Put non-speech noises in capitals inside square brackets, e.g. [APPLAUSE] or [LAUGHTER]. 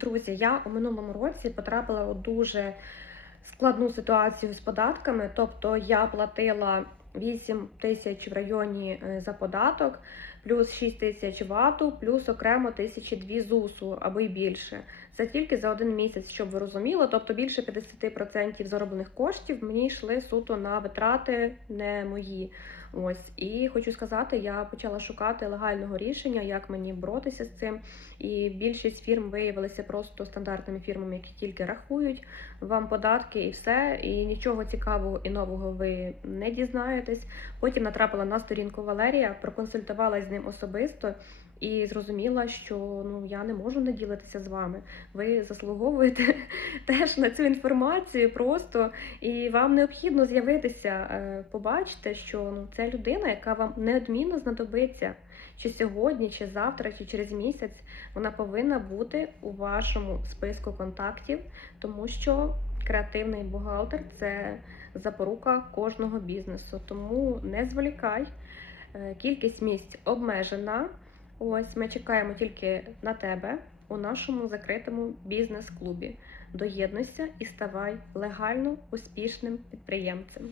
Друзі, я у минулому році потрапила у дуже складну ситуацію з податками. Тобто я платила 8 тисяч в районі е, за податок, плюс 6 тисяч вату, плюс окремо тисячі дві ЗУСу або й більше. Це тільки за один місяць, щоб ви розуміли. Тобто більше 50% зароблених коштів мені йшли суто на витрати, не мої. Ось і хочу сказати, я почала шукати легального рішення, як мені боротися з цим. І більшість фірм виявилися просто стандартними фірмами, які тільки рахують вам податки і все. І нічого цікавого і нового ви не дізнаєтесь. Потім натрапила на сторінку Валерія, проконсультувалася з ним особисто. І зрозуміла, що ну я не можу не ділитися з вами. Ви заслуговуєте [LAUGHS] теж на цю інформацію просто, і вам необхідно з'явитися, е, побачите, що ну це людина, яка вам неодмінно знадобиться чи сьогодні, чи завтра, чи через місяць. Вона повинна бути у вашому списку контактів, тому що креативний бухгалтер це запорука кожного бізнесу. Тому не зволікай. Е, Кількість місць обмежена. Ось ми чекаємо тільки на тебе у нашому закритому бізнес-клубі. Доєднуйся і ставай легально успішним підприємцем.